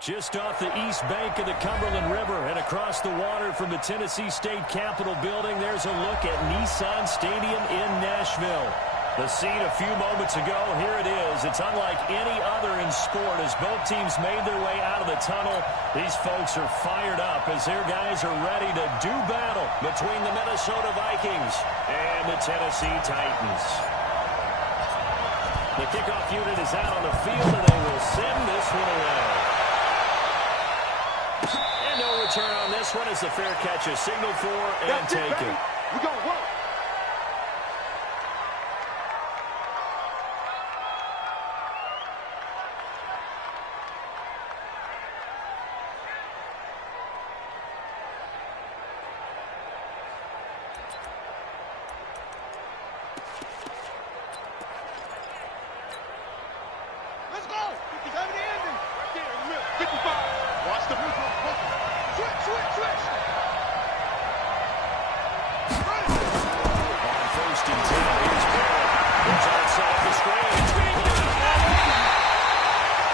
Just off the east bank of the Cumberland River and across the water from the Tennessee State Capitol building, there's a look at Nissan Stadium in Nashville. The scene a few moments ago, here it is. It's unlike any other in sport as both teams made their way out of the tunnel. These folks are fired up as their guys are ready to do battle between the Minnesota Vikings and the Tennessee Titans. The kickoff unit is out on the field, and they will send this one away. And no return on this one as the fair catch is signaled for and taken. We're going to work. Let's go. 50's over the ending. Right there in the middle. 55. Watch the move. Switch. On first and 10, here's Barrett. He's outside the screen.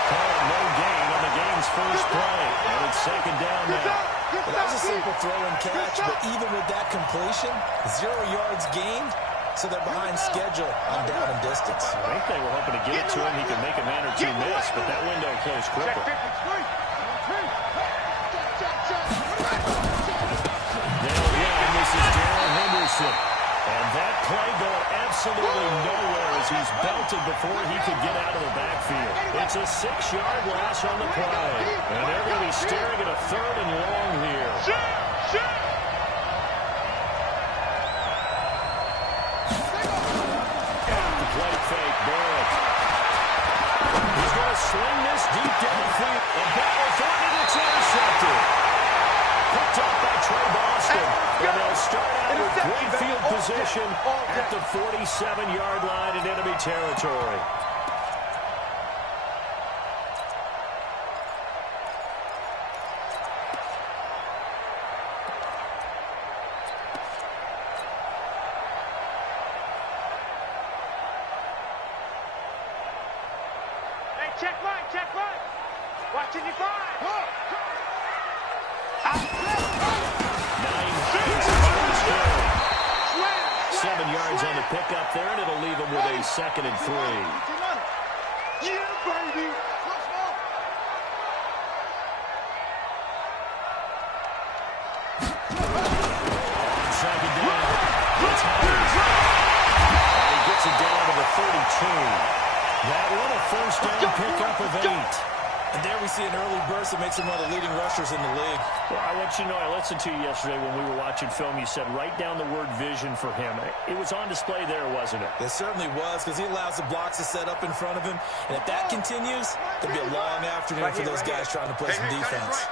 Calling no gain on the game's first play. And it's second down now. Well, that was a simple throw and catch, but even with that completion, 0 yards gained, so they're behind schedule on down and distance. I think they were hoping to get it to him. He could make a man or two miss, but that window closed quicker. This is Darrell Henderson. And that play going absolutely nowhere as he's belted before he could get out of the backfield. It's a 6-yard loss on the play. And they're going to be staring at a 3rd and long here. The play fake, Barrett. He's going to swing this deep downfield. A battle for it, and it's intercepted. Picked up by Trey Boston. And they'll start out with great field position at the 47-yard line in enemy territory. Hey, check right. Watching your five. 7 yards on the pickup there, and it'll leave him with a 2nd and 3. Yeah, baby. On second down, it's Hines. And he gets it down to the 32. That one a first down pickup of 8. And there we see an early burst that makes him one of the leading rushers in the league. Well, I want you to know, I listened to you yesterday when we were watching film. You said write down the word vision for him. It was on display there, wasn't it? It certainly was, because he allows the blocks to set up in front of him. And if that continues, it'll be a long afternoon for those guys trying to play some defense.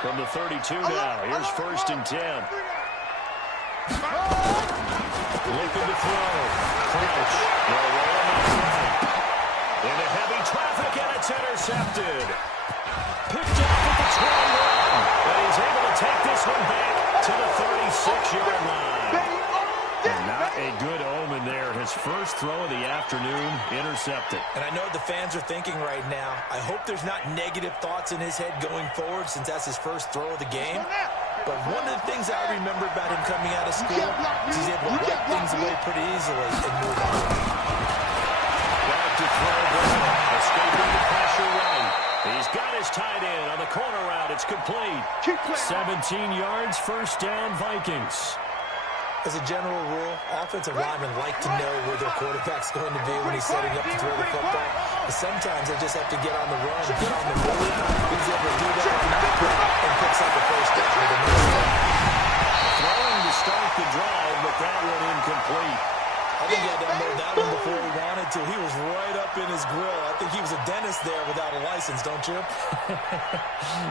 From the 32 now, here's 1st and 10. Looking to throw. Crouch. They'll roll him out right. Into heavy traffic, and it's intercepted. Picked up at the 21. And he's able to take this one back to the 36-yard line. And not a good omen there. His first throw of the afternoon intercepted. And I know the fans are thinking right now, I hope there's not negative thoughts in his head going forward since that's his first throw of the game. But one of the things I remember about him coming out of school is he's able to wipe things away pretty easily and move on. Back to throw Brown. Escaping the pressure right. He's got his tight end on the corner route. It's complete. 17 yards, first down, Vikings. As a general rule, offensive linemen like to know where their quarterback's going to be when he's setting up to throw the football. But sometimes they just have to get on the run, get on the move. He's able to do that on that play and picks up a first down with a nice run. Throwing to start the drive, but that one incomplete. I think he had to unload that one before he wanted to. He was right up in his grill. I think he was a dentist there without a license, don't you?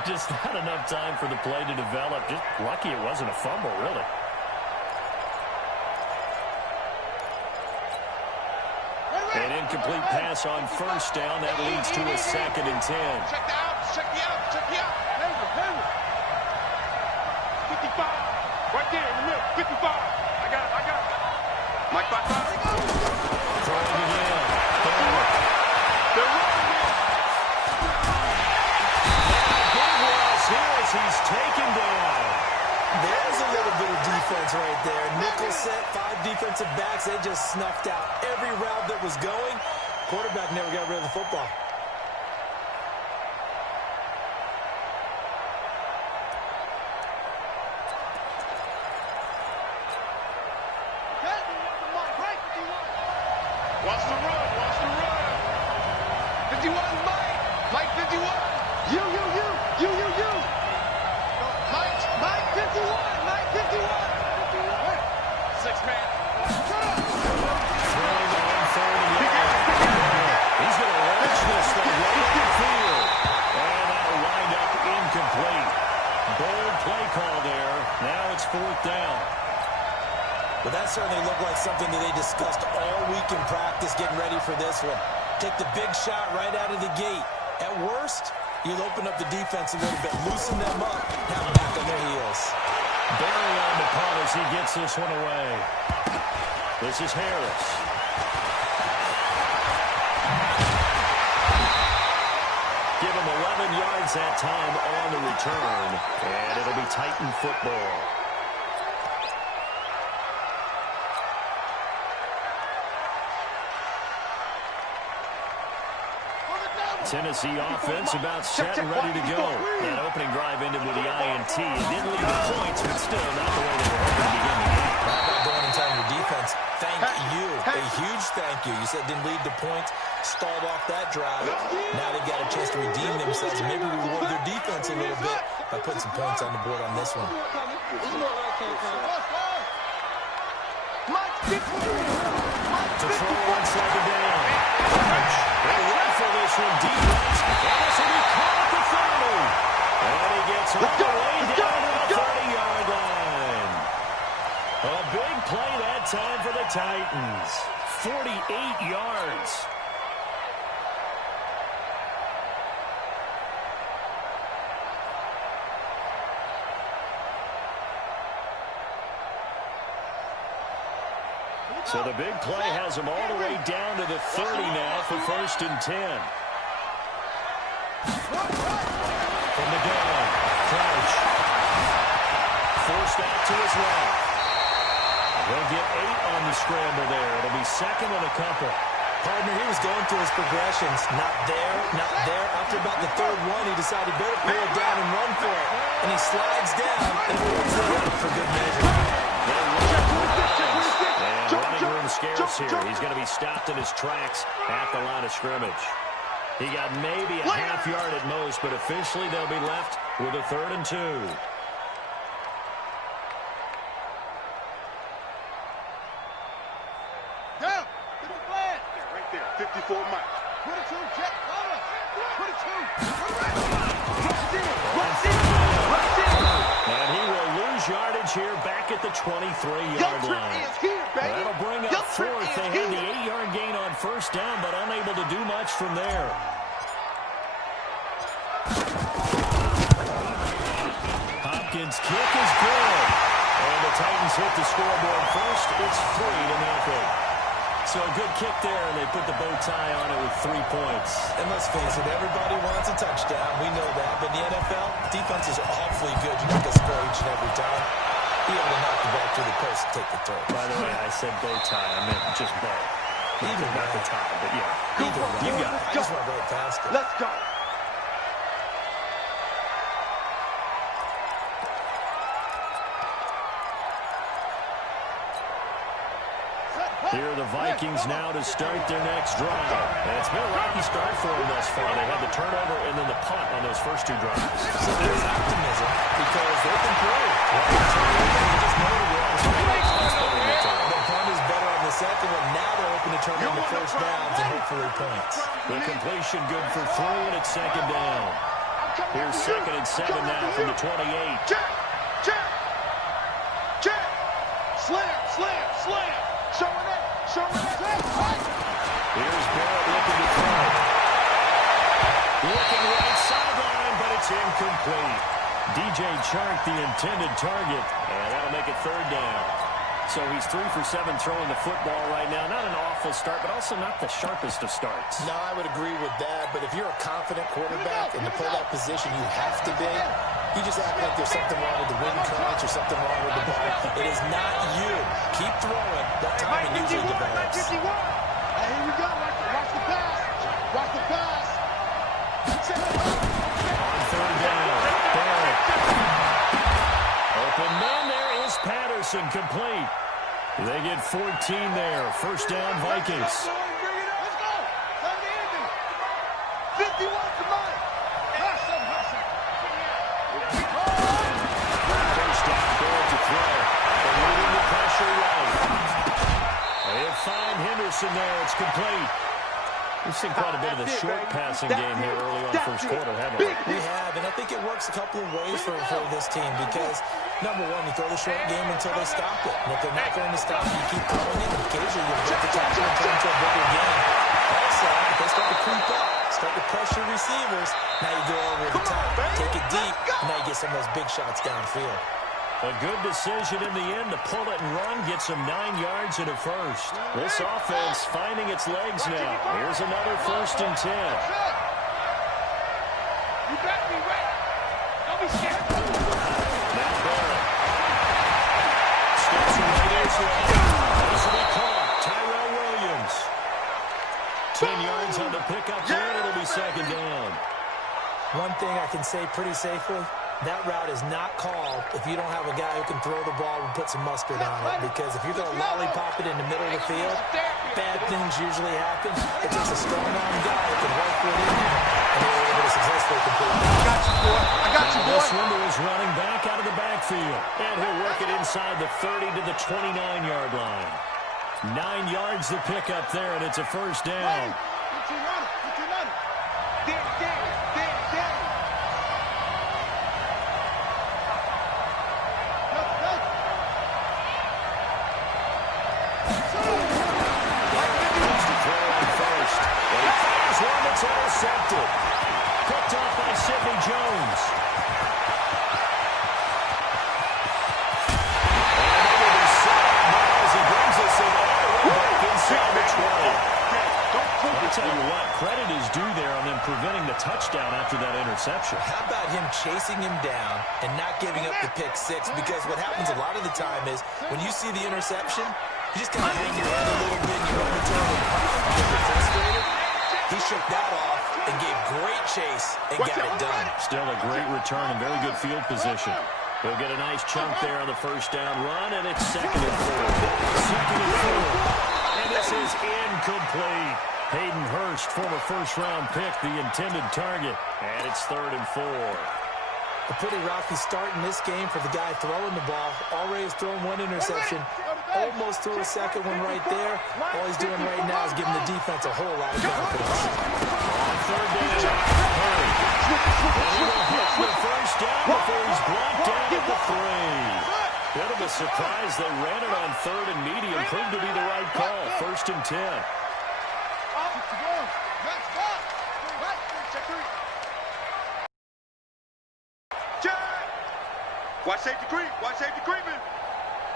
Just not enough time for the play to develop. Just lucky it wasn't a fumble, really. An incomplete pass on first down. That leads to a 2nd and 10. Check the out. 55. Right there in the middle. 55. I got it. Mike, 5. Throwing again. They're running it. He's taken down. There's a little bit of defense right there. Nickel set, 5 defensive backs. They just snuffed out every route that was going. Quarterback never got rid of the football. Wants to run, wants to run. 51, Mike. Mike 51. You. Mike 51. Mike 51. 6 man. He's going to launch this one right in the field. And that'll wind up incomplete. Bold play call there. Now it's 4th down. But that certainly looked like something that they discussed all week in practice getting ready for this one. Take the big shot right out of the gate. At worst, you'll open up the defense a little bit, loosen them up, have them back on their heels. Barry on the punt as he gets this one away. This is Harris. Give him 11 yards that time on the return, and it'll be Titan football. Tennessee offense about set and ready to go. That opening drive ended with the INT. It didn't lead to points, but still not the way they were hoping to begin the game. How about going and telling your defense, thank you, a huge thank you. You said it didn't lead to points, stalled off that drive. Now they've got a chance to redeem themselves and maybe reward their defense a little bit by putting some points on the board on this one. To throw on 2nd down. They run for this one deep right. And this will be caught at the 30. And he gets all the way down to the 30-yard line. A big play that time for the Titans. 48 yards. So the big play has him all the way down to the 30 now for 1st and 10. From the gun, Crouch. Forced out to his left. They'll get 8 on the scramble there. It'll be 2nd and a couple. Partner, he was going through his progressions. Not there, not there. After about the 3rd one, he decided he better pull it down and run for it. And he slides down and pulls it up for good measure. Running room scarce here. He's going to be stopped in his tracks at the line of scrimmage. He got maybe a half yard at most, but officially they'll be left with a 3rd and 2. Down. Get the flag. Right there. 54 Mike. 22, Jet. 22. And he will lose yardage here back at the 23-yard line. That'll bring up 4th. They had the 8-yard gain on 1st down, but unable to do much from there. Hopkins' kick is good. And the Titans hit the scoreboard first. It's 3-0. So a good kick there, and they put the bow tie on it with 3 points. And let's face it, everybody wants a touchdown. We know that. But in the NFL, defense is awfully good. You get the score each and every time. Be able to knock the ball through the post and take the throw. By the way, I said bow tie. I meant just bow. Either not the tie, but yeah. Either way. You got it. I just want to go past it. Let's go. Here are the Vikings now to start their next drive. And it's been a rocky start for them thus far. They had the turnover and then the punt on those first 2 drives. So there's optimism because they can play. The punt is better on the second one. Now they're open to turn into 1st downs and hopefully points. The completion good for 3, and it's 2nd down. Here's 2nd and 7 now from the 28. Check. Slam. Showing it. Here's Barrett looking to throw. Looking right sideline, but it's incomplete. DJ Chark, the intended target, and that'll make it 3rd down. So he's 3 for 7 throwing the football right now. Not an awful start, but also not the sharpest of starts. No, I would agree with that. But if you're a confident quarterback and to play that position, you have to be. You just act like there's something wrong with the wind currents or something wrong with the ball. It is not you. Keep throwing. That timing usually develops. Here we go. Watch the pass. Watch the pass. On third down. Barrett. Open man there is Patterson, complete. They get 14 there. First down, Vikings. Let's go. Time to end it. 51 to mine. Hustle. First down, Barrett to throw. They're leading the pressure right. They'll find Henderson there. It's complete. We've seen quite a bit of the short passing game here early on first quarter, haven't we? We have, and I think it works a couple of ways for this team because, number one, you throw the short game until they stop it. And if they're not going to stop it, you keep throwing it, and occasionally you'll get the tackle and turn into a bigger game. Also, if they start to creep up, start to pressure receivers, now you go over the top, take it deep, and now you get some of those big shots downfield. A good decision in the end to pull it and run, gets him 9 yards and a first. This offense finding its legs now. Here's another 1st and 10. You better be ready. Don't be scared. Now Barrett. Steps away this way. This will be caught. Tyrell Williams. 10 yards on the pickup there, and it'll be 2nd down. One thing I can say pretty safely, that route is not called if you don't have a guy who can throw the ball and put some mustard on it. Because if you're going to lollipop it in the middle of the field, bad things usually happen. It takes a strong-arm guy who can work with it, and they were able to successfully complete that. I got you, boy. I got you, boy. This window is running back out of the backfield. And he'll work it inside the 30 to the 29-yard line. 9 yards the pickup there, and it's a first down. Put your money. Damn. It's intercepted. Picked off by Sidney Jones. And it is set up now as he brings us in all the way back inside the 20. I'll tell you what, credit is due there on them preventing the touchdown after that interception. How about him chasing him down and not giving up the pick six? Because what happens a lot of the time is when you see the interception, you just kind of hang your head a little bit, you overturn it, you're frustrated. He shook that off and gave great chase and got it done. Still a great return and very good field position. He'll get a nice chunk there on the first down run, and it's 2nd and 4. And this is incomplete. Hayden Hurst, former first-round pick, the intended target. And it's 3rd and 4. A pretty rocky start in this game for the guy throwing the ball. Already has thrown one interception. Almost threw a second one right there. All he's doing right now is giving the defense a whole lot of confidence. On 3rd down, Hurry. And he will hit the first down before he's brought down at the 3. Bit of a surprise. They ran it on 3rd and medium. Proved to be the right call. 1st and 10. Watch safety creep. Watch safety creeping.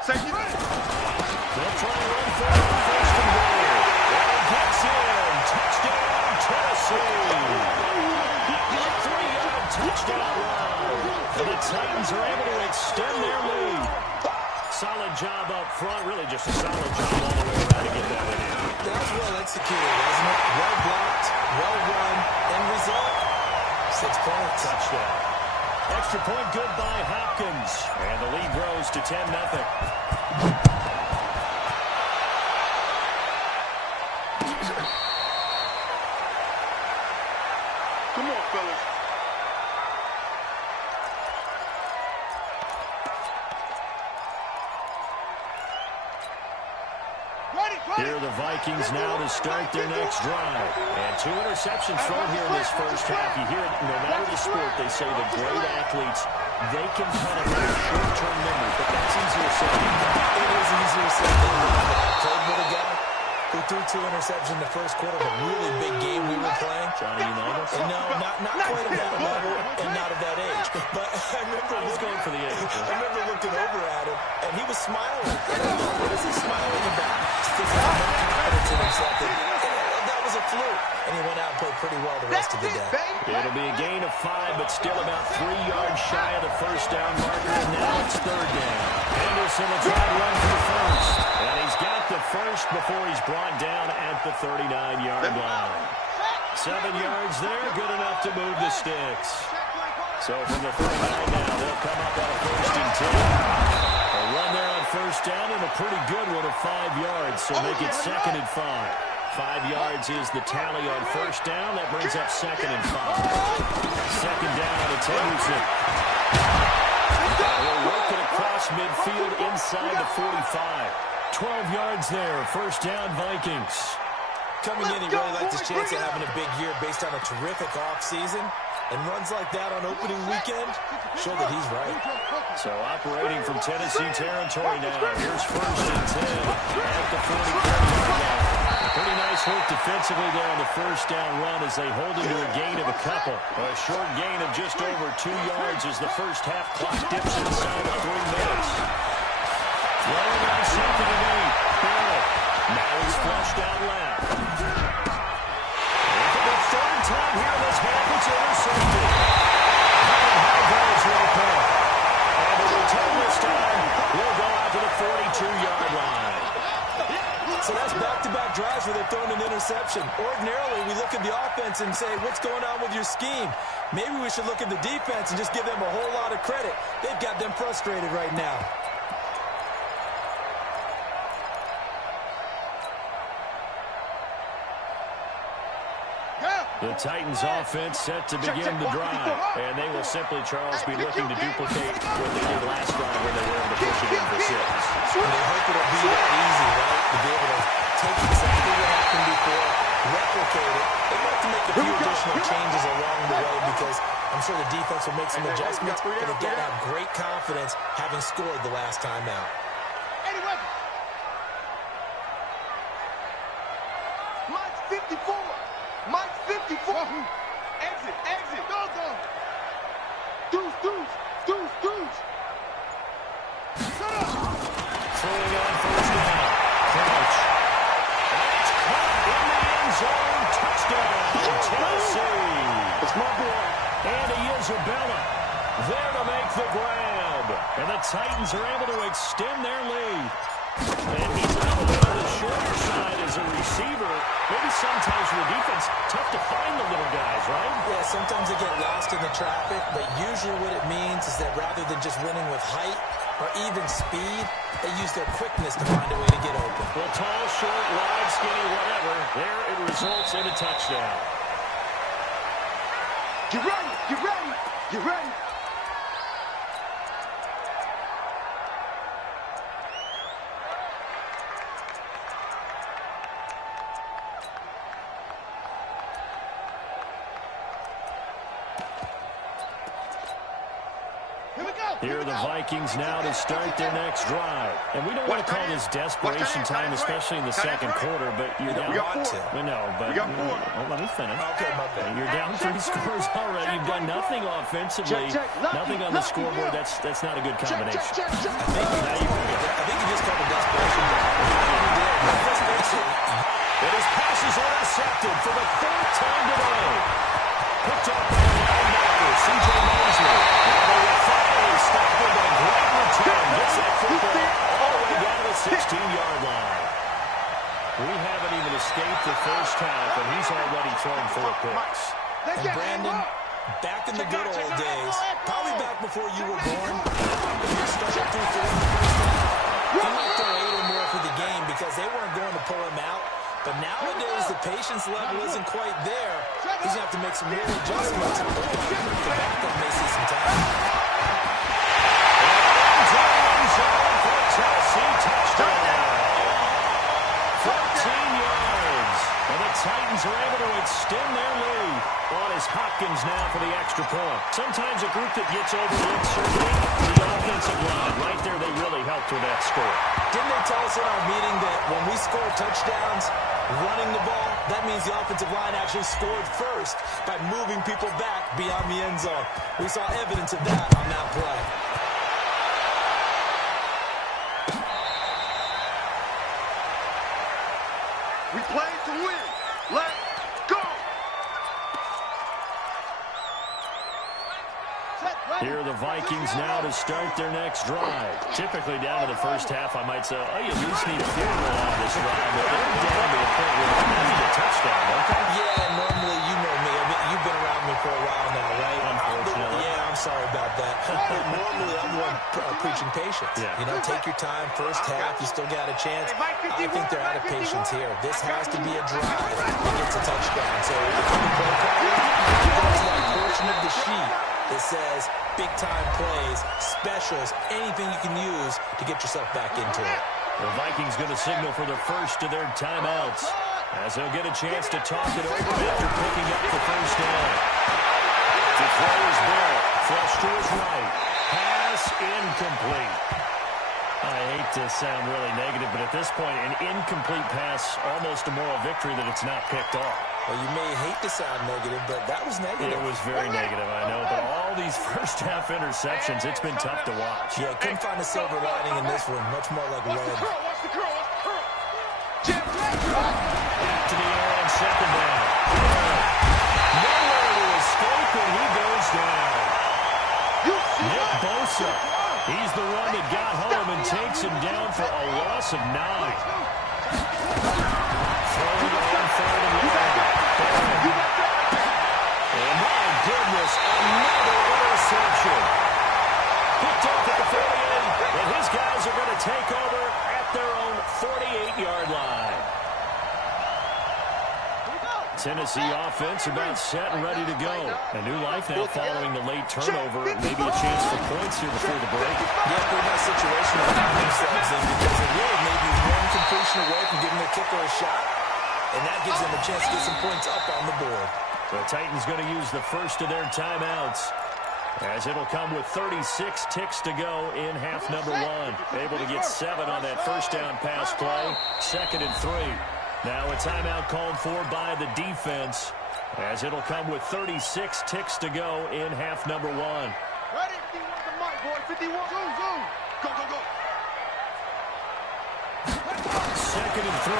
Safety. They'll try and run for it on 1st and goal. And he gets in. Touchdown, Tennessee. A 3-yard touchdown run. And the Titans are able to extend their lead. Solid job up front. Really just a solid job all the way around to get that one in. That was well executed, wasn't it? Well blocked, well run, end result, 6 points. Touchdown. Extra point good by Hopkins. And the lead grows to 10-0. Come on, fellas. Here are the Vikings now to start their next drive. And 2 interceptions thrown here in this first half. You hear it, no matter the sport, they say the great athletes, they can kind of have short-term memory, but that's easier said than done. It is easier said than done. I played with a guy who threw 2 interceptions in the first quarter of a really big game we were playing. Johnny Unitas? And no, not quite at that level and not at that age. But I remember I was going for the age. I remember looking over at him, and he was smiling. What is he smiling about? Just doesn't have no confidence in himself. That was a fluke. And he went out and played pretty well the rest of the day. It'll be a gain of 5, but still about 3 yards shy of the first down marker, and now it's third down. Henderson will try to run for the first. And he's got the first before he's brought down at the 39-yard line. 7 yards there, good enough to move the sticks. So from the 39 now, they'll come up on a 1st and 10. A run there on first down and a pretty good one of 5 yards, so make it 2nd and 5. 5 yards is the tally on first down. That brings up 2nd and 5. 2nd down, it's Henderson. We'll work it across midfield inside the 45. 12 yards there, first down Vikings. Coming in, he really liked his chance of having a big year based on a terrific offseason. And runs like that on opening weekend show that he's right. So operating from Tennessee territory now. Here's 1st and 10 at the 44-yard line. Pretty nice work defensively there on the first down run as they hold him to a gain of a couple. A short gain of just over 2 yards as the first half clock dips inside of 3 minutes. Rolling on 2nd and 8. Barrett. Now he's flushed out left. Third time here in this half, it's intercepted. High goes right there. And the return this time will go out to the 42-yard line. So that's back-to-back drives where they're throwing an interception. Ordinarily, we look at the offense and say, what's going on with your scheme? Maybe we should look at the defense and just give them a whole lot of credit. They've got them frustrated right now. The Titans offense set to begin the drive, and they will simply, Charles, be looking to duplicate what they did last drive when they were able to push it in for 6. And they hope it'll be that easy, right, to be able to take exactly what happened before, replicate it. They'd like to make a few additional changes along the way because I'm sure the defense will make some adjustments, but again, have great confidence having scored the last time out. Mike's 54. Mike's 54. Exit, exit. Go, go. Deuce, deuce, deuce, deuce. Shut up. Throwing on first down. Crouch. And it's caught in the end zone. Touchdown, Tennessee. It's my boy. Andy Isabella there to make the grab. And the Titans are able to extend their lead. And he's a little bit on the shorter side as a receiver. Maybe sometimes for the defense, tough to find the little guys, right? Yeah, sometimes they get lost in the traffic, but usually what it means is that rather than just winning with height or even speed, they use their quickness to find a way to get open. Well, tall, short, wide, skinny, whatever, there it results in a touchdown. Get ready, get ready, get ready. Here are the Vikings now to start their next drive. And we don't want to call this desperation time, especially in the second quarter, but you're down. No, but let me finish. Okay, my bad. You're down 3 scores already. You've done nothing offensively, nothing on the scoreboard. That's not a good combination. I think you just called it desperation. But his pass is intercepted for the 4th time today. Picked up by the linebacker, C.J. Mosley. And they will finally stop him by great return. Gets that football all the way down to the 16-yard line. We haven't even escaped the first half, and he's already thrown 4 picks. And Brandon, back in the good old days, probably back before you were born, if you started through 4 in the first half, he might throw 8 or more for the game because they weren't going to pull him out. But nowadays, the patience level isn't quite there. He's going to have to make some real adjustments. The backup may see some time. Tennessee touchdown. 14 yards. And the Titans are able to extend their lead. On is Hopkins now for the extra point. Sometimes a group that gets overlooked, certainly the offensive line. Right there, they really helped with that score. Didn't they tell us in our meeting that when we score touchdowns running the ball, that means the offensive line actually scored first by moving people back beyond the end zone? We saw evidence of that on that play. play to win. Let's go. Here are the Vikings now to start their next drive. Typically down to the first half, I might say, oh, you at least need a field goal on this drive, but they're down to the point where they need a touchdown, don't they? Yeah, normally, you know me. I mean, you've been around me for a while now, right? Unfortunately. Yeah, I'm sorry about that. Normally, I'm the one preaching patience. Yeah. You know, take your time. First half, you still got a chance. I think they're out of patience here. This has to be a drive that gets a touchdown. So if you're the play caller, you go to that portion of the sheet that says big-time plays, specials, anything you can use to get yourself back into it. The Vikings going to signal for the first of their timeouts as they'll get a chance to talk it over after picking up the first down. To throws Bill, flush to his right. Pass incomplete. I hate to sound really negative, but at this point, an incomplete pass, almost a moral victory that it's not picked off. Well, you may hate to sound negative, but that was negative. It was very negative, I know, but all these first-half interceptions, it's been tough to watch. Yeah, couldn't find a silver lining in this one. Much more like lead. Watch the curl. Back to the air on second down. Nowhere to escape, and he goes down. Nick Bosa, he's the one that got home and takes him down for a loss of 9. Throwing it on third and long. And my goodness, another interception. Picked off at the 48, and his guys are going to take over at their own 48-yard line. Tennessee offense about set and ready to go. A new life now following the late turnover. Maybe a chance for points here before the break. Yeah, pretty nice situation to find themselves in because it really may be one completion away from giving the kicker a shot, and that gives them a chance to get some points up on the board. The Titans going to use the first of their timeouts as it'll come with 36 ticks to go in half number 1. Able to get 7 on that first down pass play. 2nd and 3. Now a timeout called for by the defense as it'll come with 36 ticks to go in half number 1. Ready? 51 the mic, boy. 51. Zoom. Go. 2nd and 3.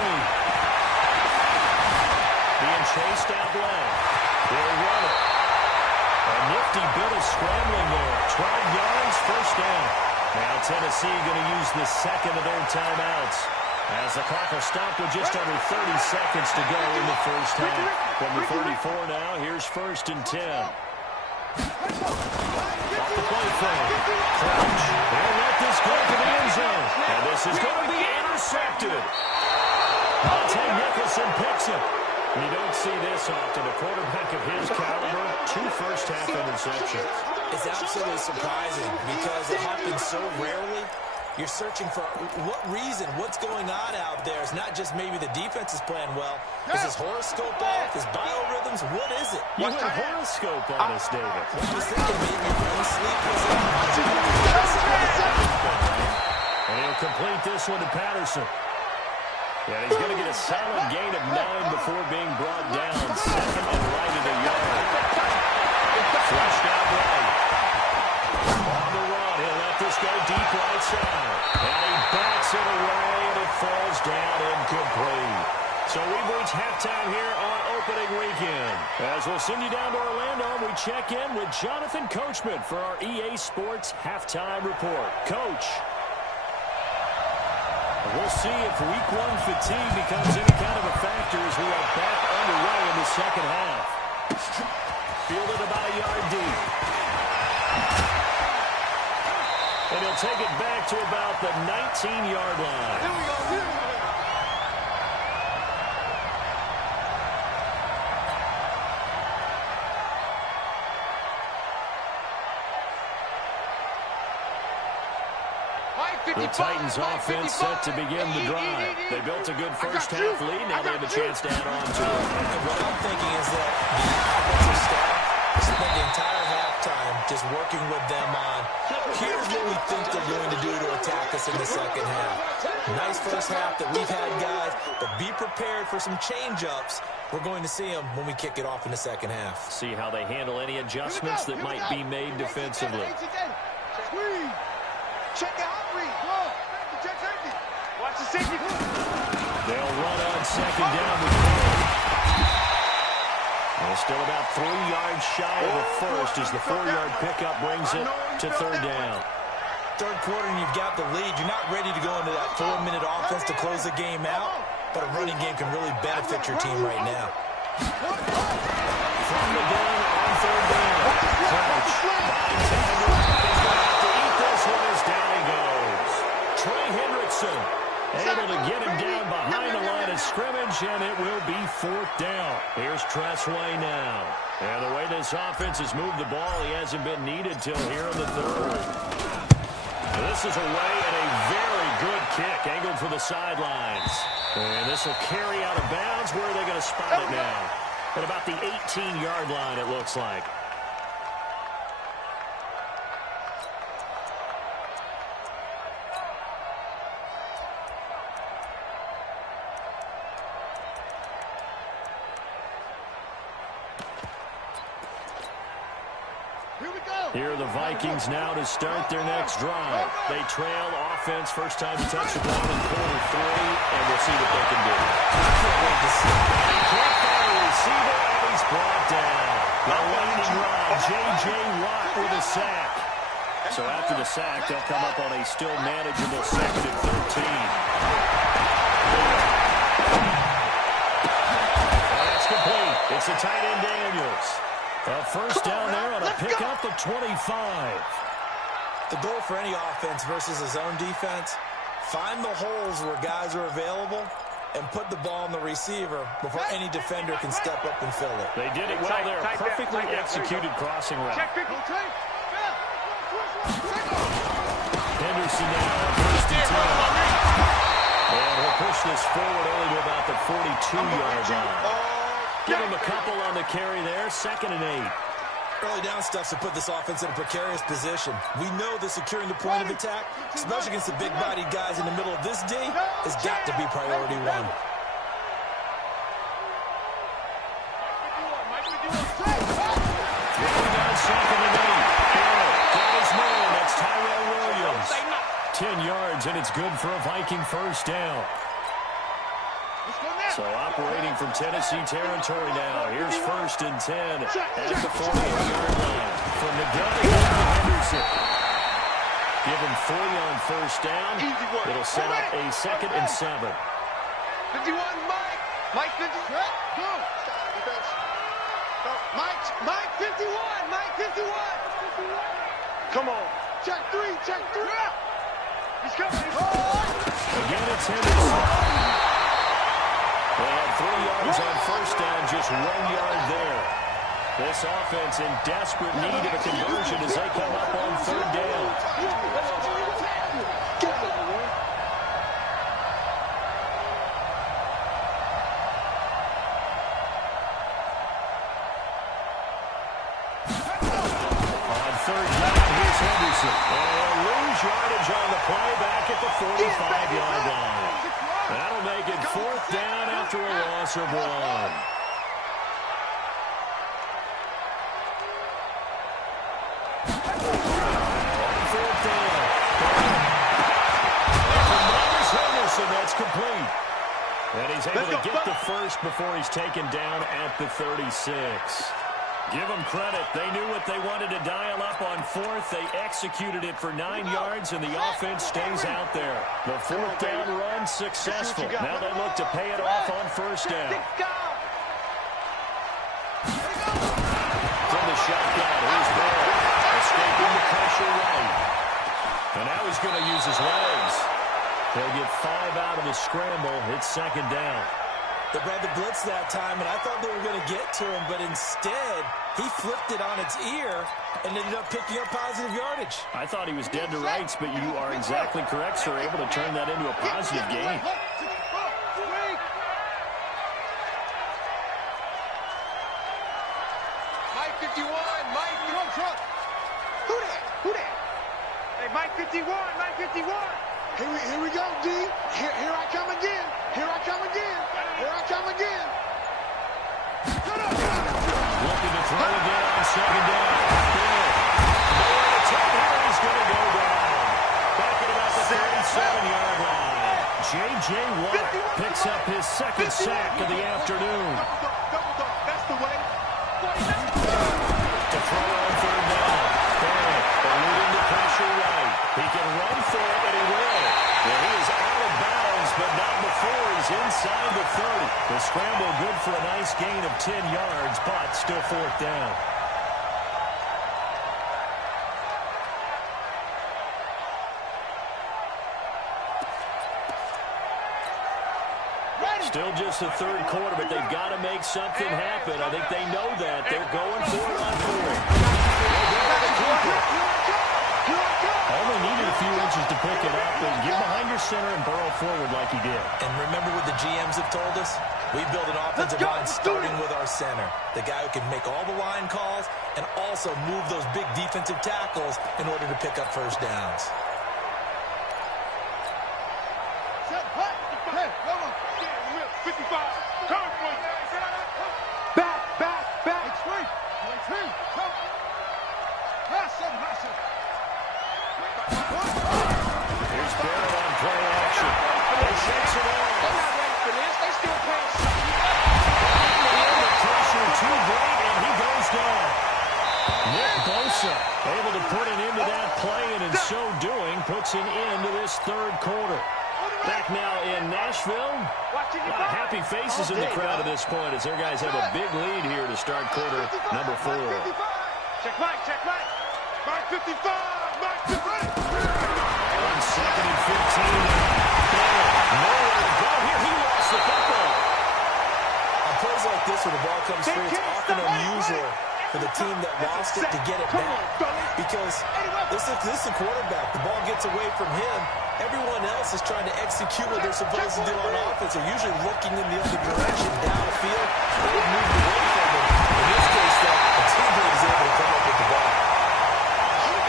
Being chased out left. They'll run it. A nifty bit of scrambling there. 12 yards, first down. Now Tennessee going to use the second of their timeouts as the clock will stop with just under 30 seconds to go in the first half. From the 34 now, here's 1st and 10. Off the play frame. Crouch. They'll let this go to the end zone. And this is going to be intercepted. Monte Nicholson picks it. You don't see this often. A quarterback of his caliber, 2 first-half interceptions. It's absolutely surprising because it happens so rarely. You're searching for what reason, what's going on out there. It's not just maybe the defense is playing well. Is his horoscope off? His biorhythms? What is it? You have a horoscope on us, David. I was thinking maybe REM sleep was And he'll complete this one to Patterson. And he's going to get a solid gain of 9 before being brought down. 2nd and right at a yard. Flushed out right. On the run, he'll let this go deep right side. And he backs it away, and it falls down incomplete. So we've reached halftime here on opening weekend. As we'll send you down to Orlando, we check in with Jonathan Coachman for our EA Sports Halftime Report. Coach. We'll see if week 1 fatigue becomes any kind of a factor as we are back underway in the second half. Fielded about a yard deep. And he'll take it back to about the 19-yard line. Here we go. The Titans offense set to begin the drive. They built a good first half lead. Now they have a chance to add on to it. And what I'm thinking is that the offensive staff spent the entire halftime just working with them on, here's what we think they're going to do to attack us in the second half. Nice first half that we've had, guys, but be prepared for some change-ups. We're going to see them when we kick it off in the second half. See how they handle any adjustments that might be made defensively. Check the hot read. Check safety. Watch the safety. They'll run on second down with Cole. They're still about 3 yards shy of a first as the 4-yard pickup brings it to third down. Third quarter and you've got the lead. You're not ready to go into that 4-minute offense to close the game out, but a running game can really benefit your team right now. From the gun on third down. Crouch. Behind Taylor. He's going to have to eat this one as down he goes. Trey Hendrickson able to get him down behind the line of scrimmage, and it will be fourth down. Here's Tressway now. And the way this offense has moved the ball, he hasn't been needed till here in the third. This is away and a very good kick angled for the sidelines. And this will carry out of bounds. Where are they going to spot it now? At about the 18-yard line, it looks like. Here are the Vikings now to start their next drive. They trail offense, first time to touch the ball in quarter 3, and we'll see what they can do. They can't find a receiver, and he's brought down. The lightning rod, J.J. Watt with a sack. So after the sack, they'll come up on a still manageable second and 13. And that's complete. It's the tight end Daniels. A first down there on a pickup of 25. The goal for any offense versus a zone defense, find the holes where guys are available and put the ball on the receiver before any defender can step up and fill it. They did it well there. Perfectly executed crossing route. Henderson now, first and 10. And he'll push this forward only to about the 42-yard line. Give him a couple on the carry there, second and 8. Early down stuff to put this offense in a precarious position. We know that securing the point of attack, especially against the big-bodied guys in the middle of this D, has got to be priority one. Throwing on second and 8. Got his man. That's Tyrell Williams. 10 yards, and it's good for a Viking first down. So operating from Tennessee territory now. Here's first and 10 at the 48-yard line. From the gun, Henderson. Give him 3 on first down. It'll set up a second and 7. 51, Mike. Mike 50. Go. Mike 51. Mike 51. Come on. Check 3. Check 3. He's coming. Again, it's Henderson. They had 3 yards on first down, just 1 yard there. This offense in desperate need of a conversion as they come up on third down. On third down, here's Henderson. And they'll lose yardage on the play back at the 45-yard line. That'll make it fourth down after a loss of 1. Fourth down. And Henderson, that's complete. And he's able to get the first before he's taken down at the 36. Give them credit. They knew what they wanted to dial up on fourth. They executed it for 9 yards, and the offense stays out there. The fourth down run successful. Now they look to pay it off on first down. From the shotgun, here's Bell. Escaping the pressure right. And now he's going to use his legs. They'll get 5 out of the scramble. It's second down. They brought the blitz that time, and I thought they were going to get to him, but instead, he flipped it on its ear and ended up picking up positive yardage. I thought he was dead to rights, but you are exactly correct, sir. Able to turn that into a positive gain. Mike 51, Mike, you on truck. Who that? Who that? Hey, Mike 51, Mike 51. Here we go, D. Here I come again. Here I come again. Here I come again. Looking to throw again on second down. Nowhere to take here. He's going to go down. Back at about the 37-yard line. J.J. Watt picks up his second sack of the afternoon. That's the way. To throw on third down. Bang. Eluding the pressure right. He can run for it, and he will. Well, he is out of bounds, but not before he's inside the 30. The scramble good for a nice gain of 10 yards, but still fourth down. Still just the third quarter, but they've got to make something happen. I think they know that. They're going for it on fourth. Only needed a few inches to pick it up, and get behind your center and burrow forward like he did. And remember what the GMs have told us? We build an offensive line starting with our center, the guy who can make all the line calls and also move those big defensive tackles in order to pick up first downs. Here's Barrett on play action. He shakes it off. They're not ready for this. They still playing something. The pressure too great, and he goes down. Nick Bosa able to put an end to that play, and in so doing, puts an end to this third quarter. Back now in Nashville. A lot of happy faces in the crowd at this point as their guys have a big lead here to start quarter number 4. Check Mike, check Mike. Mike 55, Mike 50. On second and 15. Nowhere to go here. He lost the football. On plays like this where the ball comes free, it's often unusual for the team that lost it to get it back. Because this is the quarterback. The ball gets away from him. Everyone else is trying to execute what they're supposed to do on offense. They're usually looking in the other direction, down the field. They've moved away from him. In this case, though, the teammate is able to come up with the ball.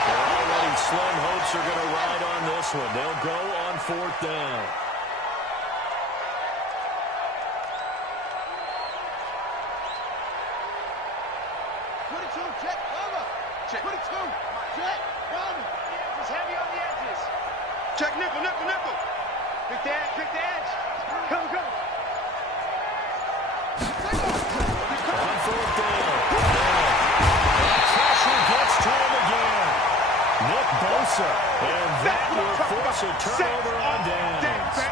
Their already slim hopes are going to ride on this one. They'll go on fourth down. Check. 22. Check. Run. It's heavy on the edges. Check nickel, nickel, nickel. Pick the edge, pick the edge. Come, come. On fourth down. Pressure gets to him again. Nick Bosa. And that will force a turnover on downs.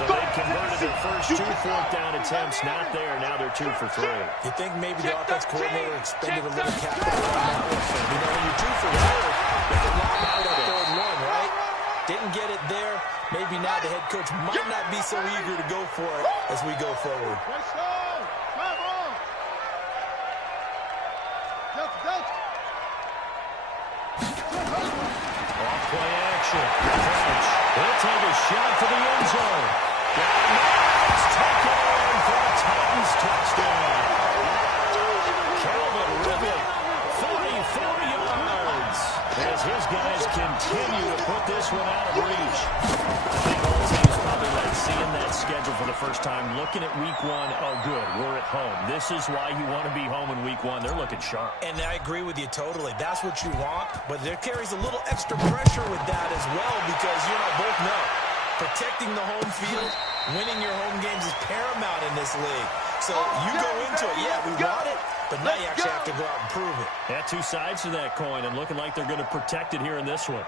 So they converted their first 2 fourth-down attempts. Not there. Now they're 2 for 3. You think maybe the offense coordinator expended a little capital on that one? You know, when you're 2 for 4, you can lock out that third one, right? Didn't get it there. Maybe now the head coach might not be so eager to go for it as we go forward. Off play action. French. They'll take a shot for the end zone. It's taken in for a Titans touchdown. Calvin Ridley, 44 yards. As his guys continue to put this one out of reach. I think all teams probably like seeing that schedule for the first time. Looking at week 1, oh good, we're at home. This is why you want to be home in week 1. They're looking sharp. And I agree with you totally. That's what you want, but there carries a little extra pressure with that as well because you and I both know protecting the home field, winning your home games is paramount in this league. So you go into it, yeah, we want it, but now you actually have to go out and prove it. Yeah, 2 sides to that coin, and looking like they're going to protect it here in this one.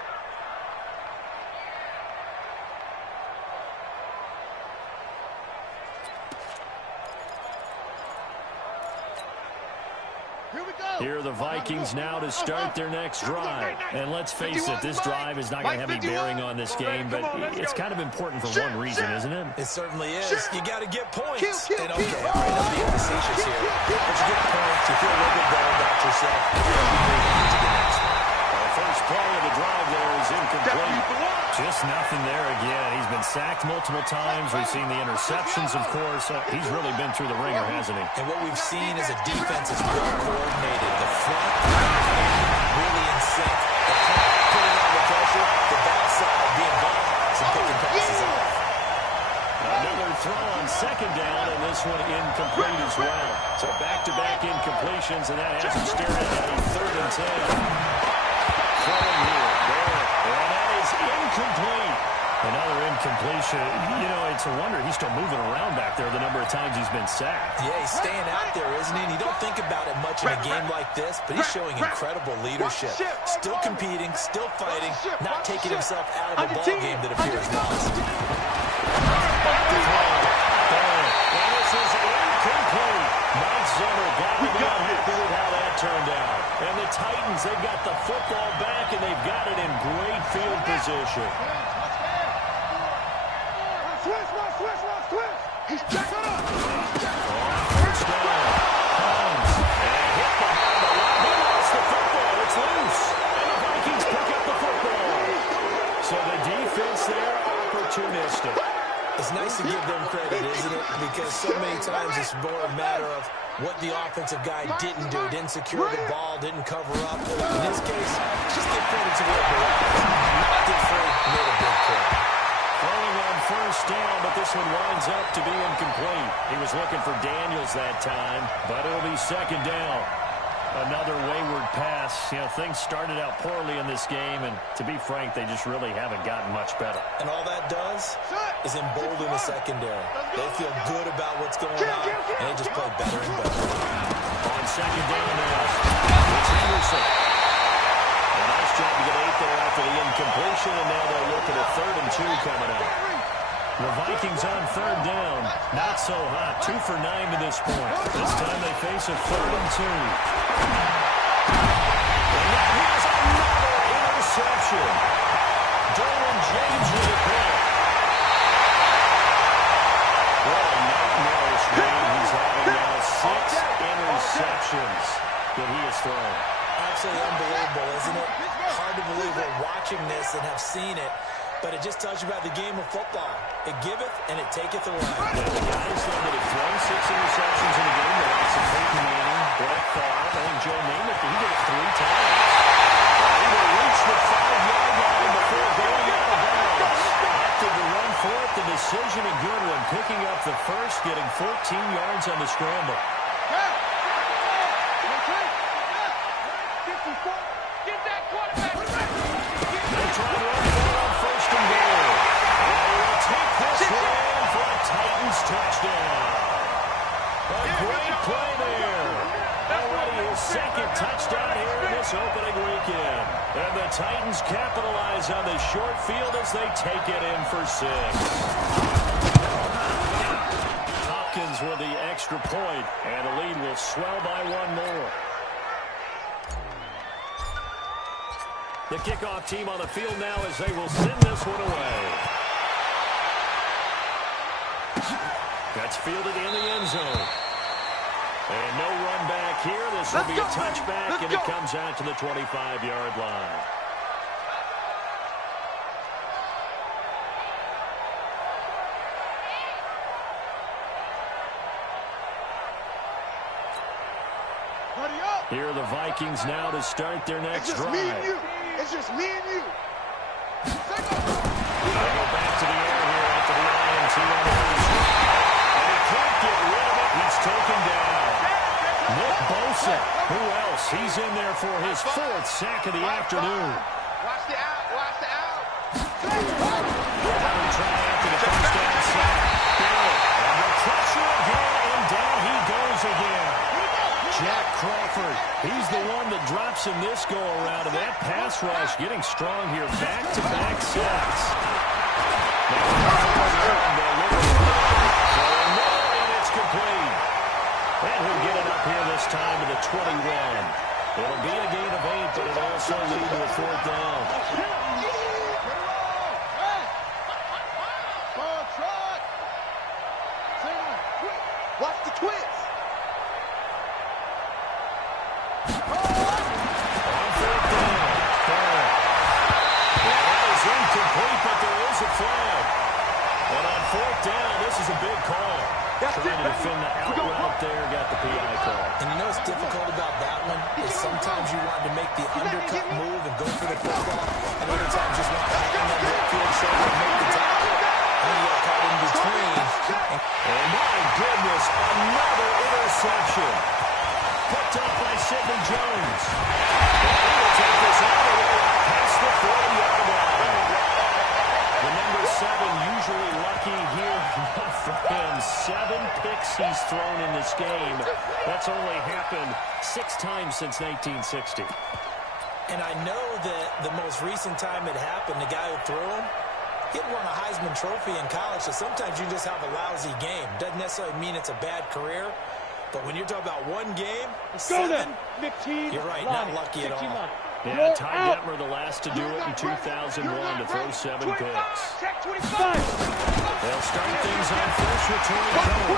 Here are the Vikings now to start their next drive. And let's face it, this drive is not going to have any bearing on this game, but it's kind of important for one reason, isn't it? It certainly is. You got to get points. And okay, all right, I'm being facetious here. But you get points, you feel a little bit better about yourself. The first play of the drive there is incomplete. Just nothing there again. He's been sacked multiple times. We've seen the interceptions, of course. He's really been through the ringer, hasn't he? And what we've seen is a defense that's well coordinated. The front really in sync. The front putting on the pressure. The backside being balanced and picking passes off. Another throw on second down, and this one incomplete as well. So back-to-back incompletions, and that has him staring at a 3rd and 10. Throwing here, there, and that is incomplete. Another incompletion. You know, it's a wonder he's still moving around back there the number of times he's been sacked. Yeah, he's staying out there, isn't he? And you don't think about it much in a game like this, but he's showing incredible leadership. Still competing, still fighting, not taking himself out of the ball game that appears lost. And this is incomplete. Mike Zimmer got to be unhappy with how that turned out. And the Titans, they've got the football back, and they've got it in great field position. He's checking up. First down. Comes. And hit behind the line. He lost the football. It's loose. And the Vikings pick up the football. So the defense there, opportunistic. It's nice to give them credit, isn't it? Because so many times it's more a matter of what the offensive guy didn't do. Didn't secure the ball, didn't cover up. In this case, just get credit to what belongs. Not get afraid, made a big play. Throwing on first down, but this one winds up to be incomplete. He was looking for Daniels that time, but it'll be second down. Another wayward pass. You know, things started out poorly in this game, and to be frank, they just really haven't gotten much better. And all that does is embolden the secondary. They feel good about what's going on, and they just play better and better. On second down now, it's Henderson. A nice job to get 8 there after the incompletion, and now they're looking at 3rd and 2 coming up. The Vikings on 3rd down. Not so hot. 2 for 9 to this point. This time they face a 3rd and 2. And now here's another interception. Derwin James with a pick. What a nightmarish game he's having now. 6 interceptions that he has thrown. Absolutely unbelievable, isn't it? Hard to believe we're watching this and have seen it. But it just tells you about the game of football. It giveth and it taketh away. Yeah, the guys that have thrown 6 interceptions in a game, the likes of Peyton Manning, Brett Favre, I think Joe Namath, he did it 3 times. He will reach the 5-yard line before going out of bounds. Opted to run for it. The decision a good one. Picking up the first, getting 14 yards on the scramble. Get that quarterback. They try to run for it on 1st and goal. And they will take this one for a Titans touchdown. A great play there. Already his 2nd touchdown here in this opening weekend. And the Titans capitalize on the short field as they take it in for 6. Hopkins with the extra point, and the lead will swell by 1 more. The kickoff team on the field now as they will send this one away. That's fielded in the end zone. And no run back here. This will be a touchback, and it comes out to the 25-yard line. Here are the Vikings now to start their next drive. It's just me and you. They go back to the air here after the INT on the first one. And he can't get rid of it. He's taken down. Nick Bosa. Who else? He's in there for his 4th sack of the afternoon. Watch the out. Watch the out. Another try after the first down sack. Under pressure again, and down he goes again. Jack Crawford, he's the one that drops him this go-around, and that pass rush getting strong here. Back-to-back sacks. And it's complete. And he'll get it up here this time to the 21. It'll be a gain of 8, but it'll also lead to a 4th down. Watch the twist. Incomplete, but there is a flag. And on 4th down, this is a big call. Trying to defend the out route there, got the PI call. And you know what's difficult about that one is sometimes you want to make the undercut move and go for the football, and other times just want to hang on the field shoulder and make the tackle. And you got caught in between. And my goodness, another interception. Picked up by Sidney Jones. And he will take this out of the way past the 40-yard line. The number 6 7, usually lucky here. Not for him. 7 picks he's thrown in this game. That's only happened 6 times since 1960. And I know that the most recent time it happened, the guy who threw him, he had won a Heisman Trophy in college, so sometimes you just have a lousy game. Doesn't necessarily mean it's a bad career, but when you're talking about one game, 7, you're right, not lucky at all. Yeah, Ty Detmer, the last to do it in 2001 to throw 7 picks. They'll start things on first return.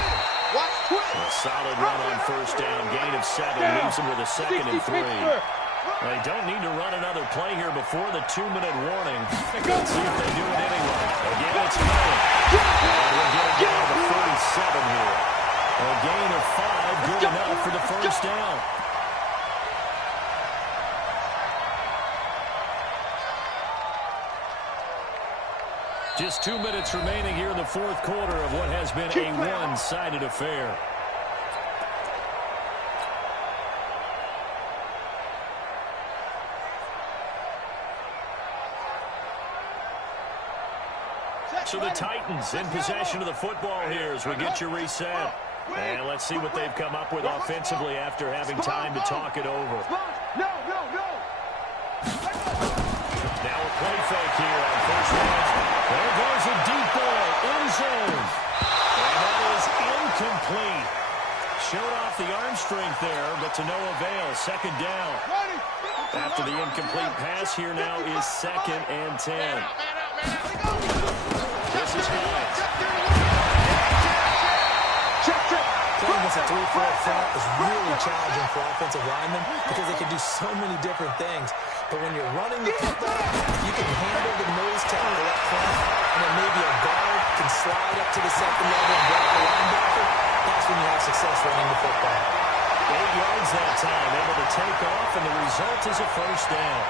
A solid run on first down. Gain of 7 leaves them with a 2nd and 3. They don't need to run another play here before the 2-minute warning. Let's see if they do it anyway. Again, it's Miller. And we'll get a gain of the 47 here. A gain of 5, good enough for the first down. Just 2 minutes remaining here in the fourth quarter of what has been a one-sided affair. So the Titans in possession of the football here as we get you reset. And let's see what they've come up with offensively after having time to talk it over. Now a play fake here on first down. There goes a deep ball, end zone. And that is incomplete. Showed off the arm strength there, but to no avail. 2nd down. After the incomplete pass, here now is 2nd and 10. This is Hines. Playing against a 3-4 front is really challenging for offensive linemen because they can do so many different things. But when you're running the football, you can handle the nose tackle up front, and then maybe a guard can slide up to the 2nd level and block the linebacker. That's when you have success running the football. 8 yards that time, able to take off, and the result is a first down.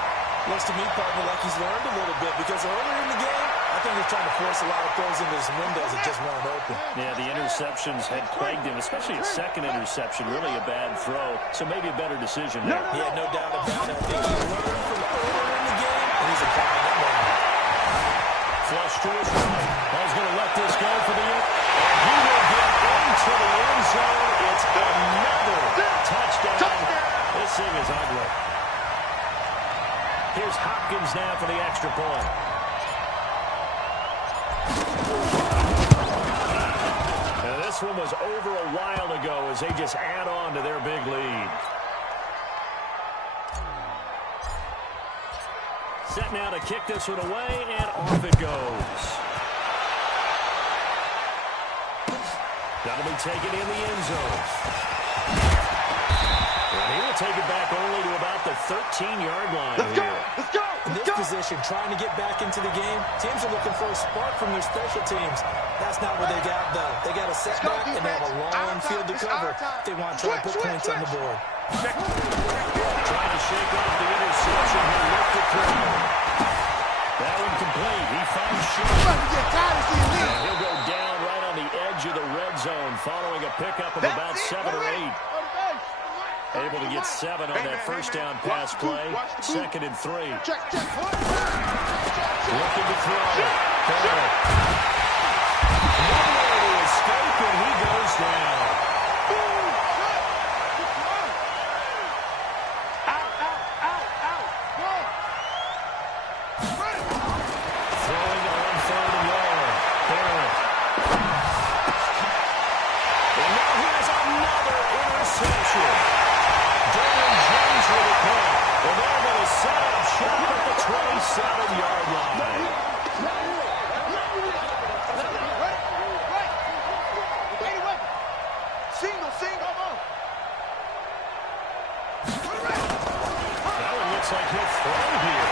Looks to me, partner, like he's learned a little bit because earlier in the game, I think he's trying to force a lot of throws into his windows that just weren't open. Yeah, the interceptions had plagued him, especially a 2nd interception, really a bad throw. So maybe a better decision there. He had no doubt about it. I think he learned from earlier in the game, and he's applying it now. Flush to his right. Ball's going to let this go for the end. And he will get into the end zone. It's another touchdown. This thing is ugly. Here's Hopkins now for the extra point. Now this one was over a while ago as they just add on to their big lead. Set now to kick this one away, and off it goes. That'll be taken in the end zone. And he will take it back only to about the 13-yard line here. Let's go! In this position, trying to get back into the game, teams are looking for a spark from their special teams. That's not what they got, though. They got a setback, and they have a long field to cover if they want to try and put points on the board. Trying to shake off the interception. He'll lift the throw. That one complete. He finds Short. And he'll go down right on the edge of the red zone following a pickup of about 7 or 8. Able to get 7 on that first down pass play. 2nd and 3. Looking to throw. Nowhere to escape, and he goes down. Throwing on 3rd and long. Barrett. And now here's another interception. James with a punt. And they're going to set up shop at the 27-yard line. Single. That one looks like he'll throw here.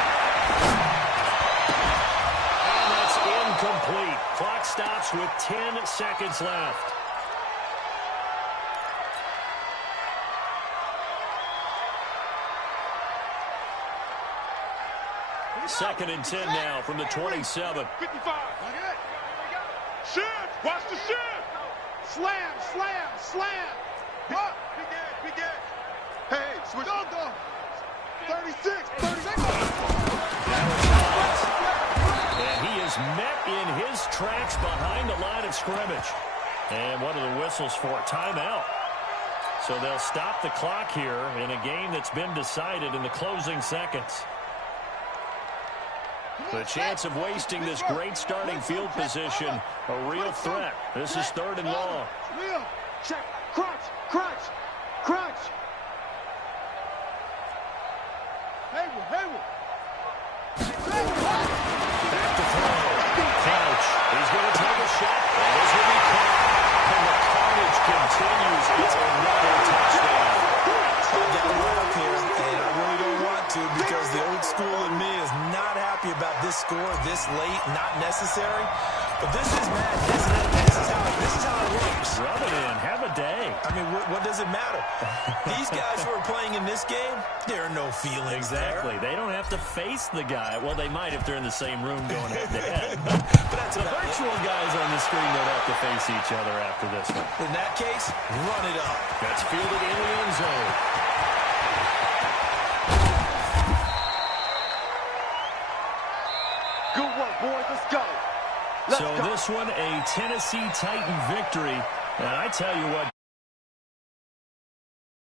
And that's incomplete. Clock stops with 10 seconds left. Second and 10 now from the 27. 55. Shift. Watch the shift. Slam. What? Big edge. Hey, switch. 36. And he is is met in his tracks behind the line of scrimmage. And one of the whistles for a timeout. So they'll stop the clock here in a game that's been decided in the closing seconds. The chance of wasting this great starting field position, a real threat. This is 3rd and long. Check. Crunch. Crunch. Crunch. Hayward. Back to throw. Crouch. He's going to take a shot. And this will be caught. And the carnage continues. It's another touchdown. I've got to run up here, and I really don't want to because the old school in me is not happy about this score this late, not necessary. But this is madness. This is how it works. Rub it in. Have a day. I mean, what does it matter? These guys who are playing in this game, there are no feelings Exactly. there. They don't have to face the guy. Well, they might if they're in the same room going head-to-head. But that's The virtual guys on the screen don't have to face each other after this one. In that case, run it up. That's fielded in the end zone. Good work, boys. Let's go. So this one, a Tennessee Titan victory. And I tell you what,